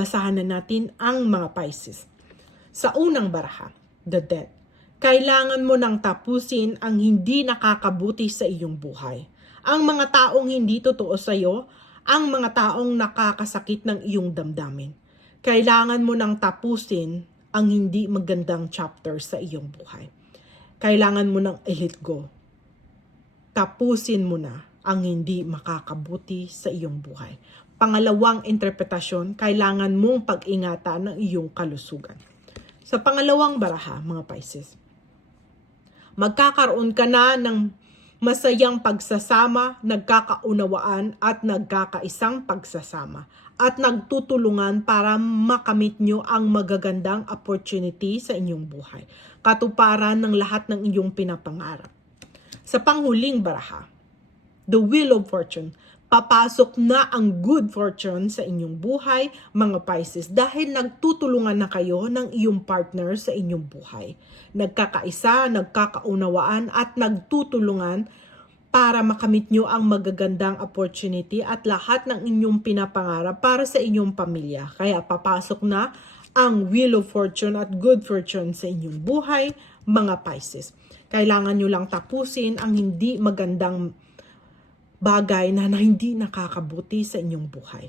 Basahan na natin ang mga Pisces. Sa unang baraha, the Death. Kailangan mo nang tapusin ang hindi nakakabuti sa iyong buhay. Ang mga taong hindi totoo sa iyo, ang mga taong nakakasakit ng iyong damdamin. Kailangan mo nang tapusin ang hindi magandang chapter sa iyong buhay. Kailangan mo nang i-let go. Tapusin mo na ang hindi makakabuti sa iyong buhay. Pangalawang interpretasyon, kailangan mong pag-ingatan ng iyong kalusugan. Sa pangalawang baraha, mga Pisces, magkakaroon ka na ng masayang pagsasama, nagkakaunawaan at nagkakaisang pagsasama at nagtutulungan para makamit nyo ang magagandang opportunity sa inyong buhay. Katuparan ng lahat ng inyong pinapangarap. Sa panghuling baraha, the Wheel of Fortune, papasok na ang good fortune sa inyong buhay, mga Pisces, dahil nagtutulungan na kayo ng iyong partner sa inyong buhay. Nagkakaisa, nagkakaunawaan at nagtutulungan para makamit nyo ang magagandang opportunity at lahat ng inyong pinapangarap para sa inyong pamilya. Kaya papasok na ang Wheel of Fortune at good fortune sa inyong buhay, mga Pisces. Kailangan nyo lang tapusin ang hindi magandang bagay na hindi nakakabuti sa inyong buhay.